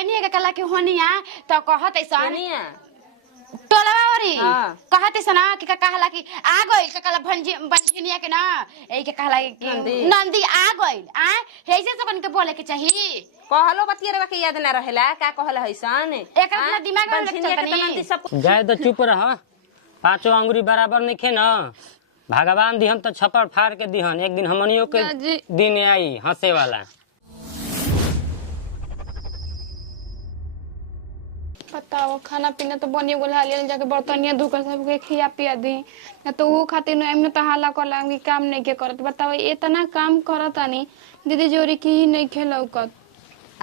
गईनी के कला के होनिया तो कहत ऐसा कनिया टोलवारी हाँ। कहत ऐसा ना कि कहला कि आ गइल के कला भंजिनिया के ना ए के कहला कि नंदी आ गइल आ हेसे से कन के बोले के चाहिए कहलो बतिया के याद ना रहेला का कहल हइसन एक अपना दिमाग में रख नंदी सब जाए तो चुप रह। पांचों अंगुरी बराबर नहीं खे ना। भगवान दिहन तो छप्पर फाड़ के दिहन। एक दिन हमनियों के दिन आई हंसे वाला। बताओ खाना पीना तो बनिए गोला लिया जाके बर्तनिया धोकर सबके खिया पिया दी ना तो वो खातिर न एमने तो हाला करला कि काम नहीं के करत। बताओ इतना काम करतानी दीदी जोरी की ही नहीं खेलौकत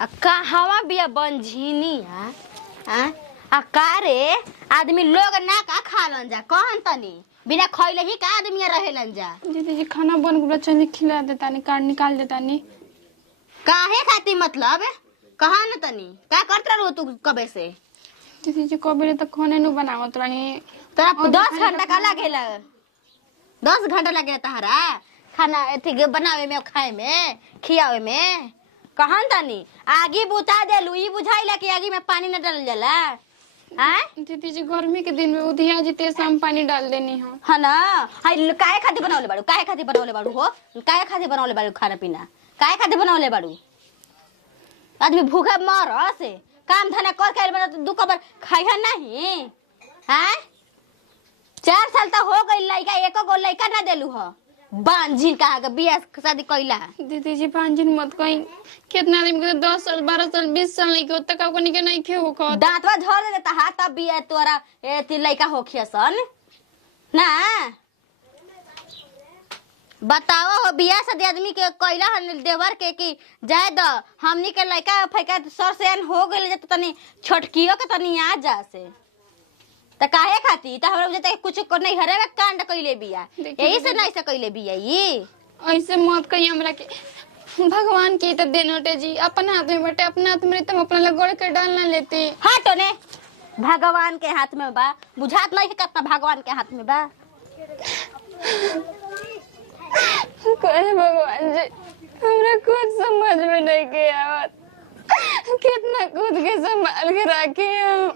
आ कहवा बिया बंझिनिया आ का रे आदमी लोग ना का खालन जा कहन तनी बिना खइले ही का आदमी रहेलन जा। दीदी जी खाना बन गया चली खिला देतानी काट निकाल देतानी काहे खाती मतलब कहा न तनी का करत रहो तू कबे से। दीदी जी कबे तक खाने नु बनावत रही तोरा 10 घंटा का लागेला 10 घंटा लगे तहरा खाना एथी बनावे में खाए में खियावे में कहन तनी आगी बुता देलू ई बुझाइला कि आगी में पानी न डाल जाला। दीदी जी गर्मी के दिन में उधिया जीते शाम पानी डाल देनी हो है ना। हाय काहे खातिर बनावले बाड़ू काहे खातिर बनावले बाड़ू हो काहे खातिर बनावले बाड़ू खाना पीना काहे खातिर बनावले बाड़ू। आदमी भूखे मर से काम धंधा कर के बना तो दू कबर खाइहा नहीं हैं। 4 साल तक हो गई लइका एको गो लइका ना देलू हो बांझिन कहा के बियाह शादी कइला। दीदी जी बांझिन मत कहीं कितना आदमी के 10 साल 12 साल 20 साल नहीं के उतना का को निके नहीं खेओ को दांतवा झड़ देता हा तब बियाह तोरा एती लइका होखियसन ना। बताओ हो बियाह शादी आदमी के कइला हन देवर के कि जाय द हमनी के लइका फैका सर से हो गइल जत तनी छोटकियो के तनी आ जा से त काहे खाती त हमरा बुझते कुछ को नहीं हरे कांड कइले बिया यही से नहीं से कइले बिया ई ऐसे मत कही हमरा के भगवान की तो देनोटे जी अपना हाथ में बटे अपना हाथ में तुम अपना लगोड़ के डाल ना लेते हटो ने भगवान के हाथ में बा बुझात नहीं है कितना भगवान के हाथ में बा। कहे भगवान जी हमरा कुछ समझ में नहीं के आवत कितना खुद के संभाल के रखे हम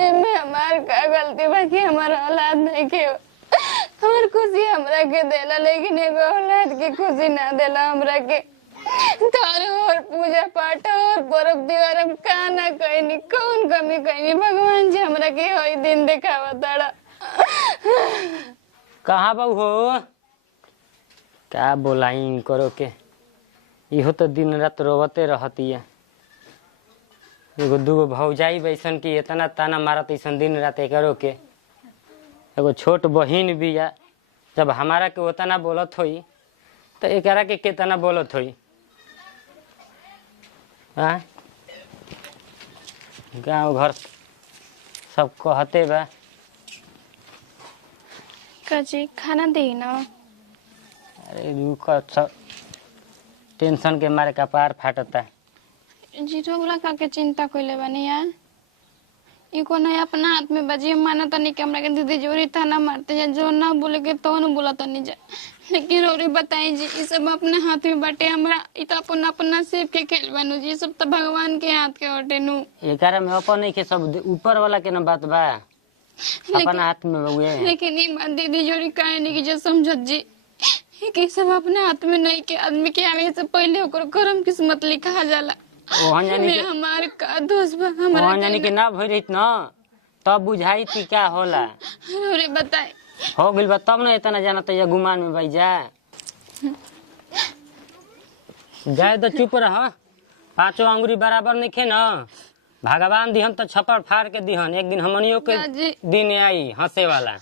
एमे हमार का गलती बा कि हमारा औलाद नहीं के हमार खुशी हमरा के देला लेकिन एगो औलाद के खुशी ना देला हमरा के। तारो और पूजा पाठ और पर्व त्योहार हम का ना कइनी कौन कमी कइनी भगवान जी हमरा के होई दिन दिखावा ताड़ा। कहाँ बहू हो क्या बोलाई करो के इहो तो दिन रात रोवते रहती है। एगो दूगो भौजाई बैसन की इतना ताना मारत ऐसन दिन रात करो के। एगो छोट बहिन भी है जब हमारा के उतना बोलत होई तो एकरा के कितना बोलत होई। गाँव घर सब कहते बा काजी खाना दे ना। अरे रुक टेंशन के मारे कपार फाटता। जीरो वाला का के चिंता कइले बानी यार इको नहीं अपना हाथ में बजी माना तनी कि हमरा के दीदी जोरी ताना मारते जा जो ना बोले के तो न बोला तनी जा लेकिन रोरी बताई जी ये सब अपने हाथ में बाटे हमरा इ तो अपना अपना सिर्फ के खेल बानू जी सब तो भगवान के हाथ के हटे नु एकरा में अपन नहीं के सब ऊपर वाला के न बात बा अपना हाथ में हुए। लेकिन ये बात दीदी जोरी काहे नहीं की जो समझत जी कि सब अपने हाथ में नहीं के आदमी के आगे से पहले ओकर करम किस्मत लिखा जाला। ओहन जानी के हमार का दोस्त बा हमरा ओहन जानी के ना भई रहित न तब बुझाई थी क्या होला रे बताए हो गइल बा तब न इतना जाना तो ये गुमान में भाई जा जाए तो चुप रह। पांचों अंगुरी बराबर नहीं खे न। भगवान दिहन तो छप्पर फाड़ के दिहन। एक दिन हमनियों के दिन आई हंसे वाला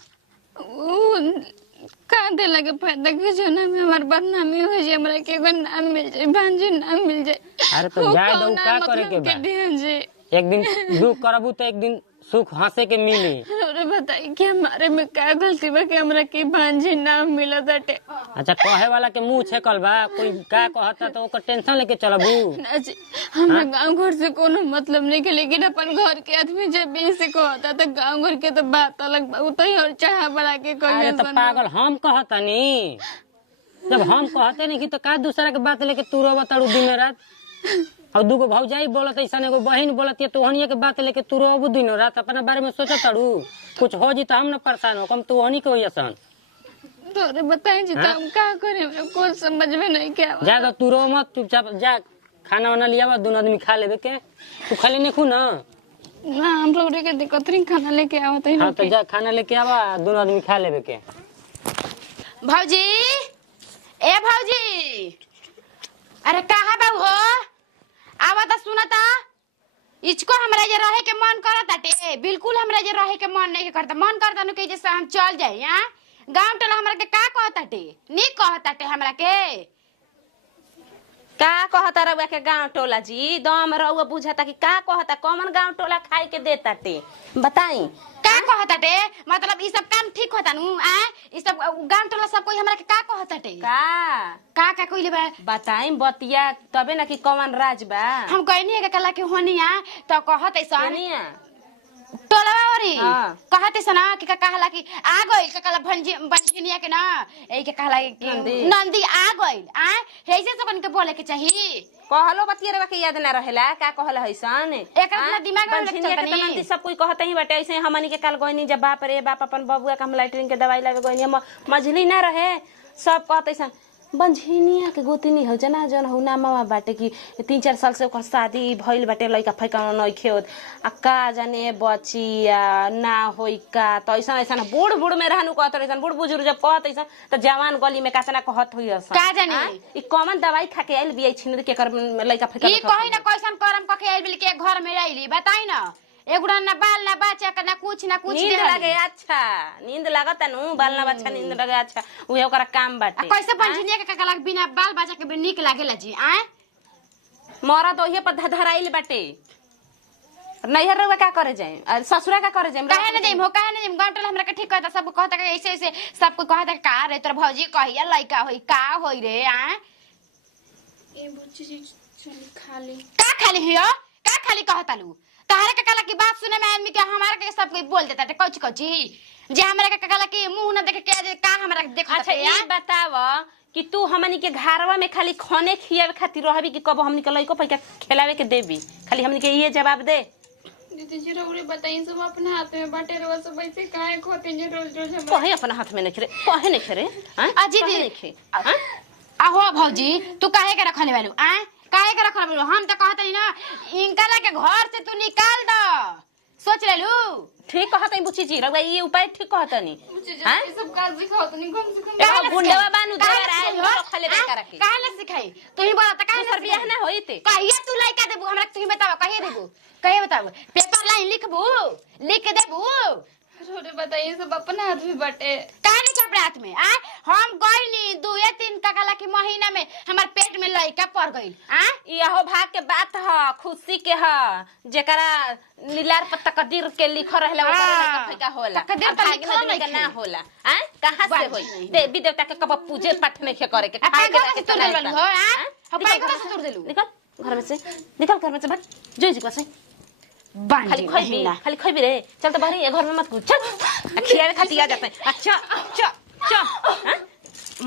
का दे लगे फायदा के जो ना में हमार बदनामी हो जाए हमरा के एगो नाम मिल जाए भांजी नाम मिल जाए। अरे तो जाए दो का करे के बा एक दिन दुख करबू तो एक दिन सुख हंसे के मिली। अरे बताई कि हमारे में का गलती बा कि हमरा के भांजी नाम मिला ताटे। अच्छा कहे वाला के मुंह छेकल बा कोई का कहता तो ओकर टेंशन लेके चलबू ना जी हमरा गांव घर से कोनो मतलब नहीं के लेकिन अपन घर के आदमी जब भी से कहता तो गांव घर के तो बात अलग बा उतई और चाह बड़ा के अरे तो पागल हम कहतनी जब हम कहते नहीं कि तो का दूसरा के बात लेके तू रोब तड़ू दिन रात और दूगो भौजाई बोलत ऐसा एगो बहन बोलत है तोहनिया के बात लेके तू रोबू दिन रात अपना बारे में सोचत ताड़ू कुछ हो जी तो हम न परेशान हो कम तोहनी के होइसन तोरे बताए जी तो हम का करे हमरा कुछ समझ में नहीं के आवा जा तू रो मत चुपचाप जा खाना वाना लिया दोनों आदमी खा लेबे के तू खाली नहीं खू ना ना हम रौरे के दिक्कत नहीं खाना लेके आवा तो हाँ तो जा खाना लेके आवा दोनों आदमी खा लेबे के भौजी ए भौजी अरे कहाँ बाबू हो आवा तो सुनता इसको हमरा जे रहे के मन करत आटे बिल्कुल हमरा जे रहे के मन नहीं करता मन करता नु के जैसे हम चल जाए हां गांव टोला हमरा के का कहत आटे नी कहत आटे हमरा के का कहता रउआ के गांव टोला जी दम रउआ बुझाता कि का कहता कौन गांव टोला खाए के देता टे बताई का कहत आटे मतलब ई सब काम ठीक होता नु आ ई सब गांव टोला सब कोई हमरा के का कहत आटे का कोइले बा बताई बतिया तबे ना कि कौन राज बा हम कहनी है कला के होनिया तो कहत ऐसा कनिया टोलवा ओरी हाँ। कहते सना कि कहला कि आ गइल के कला भंजिनिया के ना ए के कहला कि नंदी आ गइल आ हेसे सकन के बोले के चाहिए कहलो बतिया रे के याद ना रहेला का कहल हइसन एकरा अपना दिमाग में बंझनिया के त नंदी सब कोई कहत ही बाटे ऐसे हमनी के काल गइनी जब बाप रे बाप अपन बबुआ के हम लैट्रिन के दवाई लावे गइनी मझली ना रहे सब कहत ऐसन बंझनिया के गोतिनी हो जना जन हो ना मामा बाटे कि 3-4 साल से ओकर शादी भइल बाटे लइका फैका नहीं खेत आ का जाने बचिया ना होई का तो ऐसा ऐसा बूढ़ बूढ़ में रहनु कहत ऐसा बूढ़ बुजुर्ग जब कहत ऐसा तो जवान गली में कातना कहत होई ऐसा का जाने ई कॉमन दवाई खा के आइल बिया छिन के कर लइका फैका ई कहि ना कैसन करम कके आइल बिल के घर में आइली बताई ना एगुड़ा ना बाल ना बच्चा का ना कुछ नींद लगे अच्छा नींद लागत नु बाल ना बच्चा नींद लगे अच्छा उहे ओकरा काम बाटे कैसे बंझनिया के कला बिना बाल बच्चा के भी निक लागेला जी आ मोरा तो ओहे पर धराइल बाटे नैहर रे का करे जाए और ससुरा का करे जाए काहे न देम हो काहे न देम गंटल हमरा के ठीक कहता सब कहता कि ऐसे ऐसे सब कोई कहता का रे तोर भौजी कहिया लइका होई का होई रे आ ए बुच्ची जी चली खाली का खाली हियो का खाली कहतालू तहरे के कला की बात सुने में आदमी के हमारा के सब कोई बोल देता कौची कौची जे हमरा के कला की मुंह न देख के का हमरा देख अच्छा ये बताव कि तू हमनी के घरवा में खाली खाने खियावे खातिर रहबी कि कब हमनी के लइको पैसा खिलावे के देबी खाली हमनी के ये जवाब दे दीदी जी रौरे बताई सब अपने हाथ में बाटे रवा सब ऐसे काहे खोते जे रोज रोज हम कहे अपना हाथ में नहीं रे कहे नहीं रे हां अजी दी नहीं आहो भौजी तू काहे के रखने वालू आ काहे के रखने वालू हम तो कहत ना इनका के घर से तू निकाल दो सोच लेलू ठीक कहत है बुची जी रउआ ये उपाय ठीक कहत नी हां सब काज सिखाओ तो नहीं कम से कम ए गुंडवा बानू देवर आए रखले बेका रखे काहे न सिखाई तू ही बोला त काहे सर बियाह ना होईते कहिया तू लइका देबू हमरा तू ही बताव कहिया देबू कहिया बताव पेपर लाइन लिखबू लिख के देबू रौरे बताइए सब अपने हाथ में बाटे काहे नहीं अपने हाथ में आ हम गइनी 2-3 ककला के महीना में हमार पेट में लइका पड़ गइल आ यहो भाग के बात ह खुशी के ह जेकरा नीलार पर तकदीर के लिखल रहला ओकरा फैका होला तकदीर त भाग में ना होला हैं कहां से होई देवी देवता के कब पूजे पाठ नहीं के करे के खाए के तोड़ देलू हो आ हम पाई के तोड़ देलू निकल घर में से निकल घर में से भाग जोई जी को से खाली खइबी रे चल तो बाहर घर में मत घुस चल खियावे खाती आ जाते अच्छा अच्छा अच्छा हां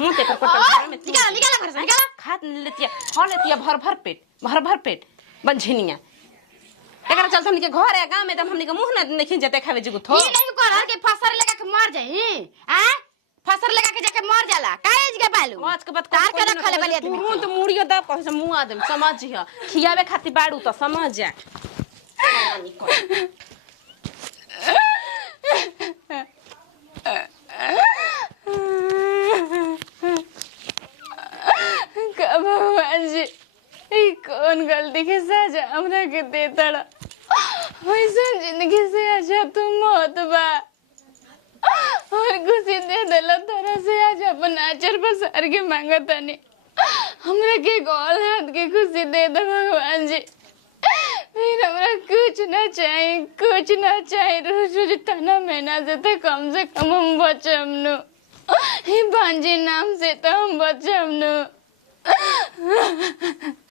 मुंह ते पर घर में निकल निकल घर से निकल खात लेतिया खा लेतिया भर भर पेट बंझनिया एकरा चल हमनी के घर है गांव में त हमनी के मुंह न नहीं जते खावे जगु थो ई नहीं कर के फसर लगा के मर जाई आ फसर लगा के जाके मर जाला काहे के बालू आज के बात तार के रखले वाली आदमी तू तो मुड़ियो दा कह से मुंह आदम समझ हिया खियावे खाती बाड़ू तो समझ जा भगवान जी ई कौन गलती के सजा हमरा के देता वैसा जिंदगी से अच्छा तुम मौत बा और खुशी दे दिला तरह से आज अपन आचर पसार के मांगता नहीं हमरा के गोल हाथ के खुशी दे दो भगवान जी फिर हमरा कुछ ना चाहिए रोज रोज तना महीना से कम हम बचम नु भांजी नाम से तो हम बचम नु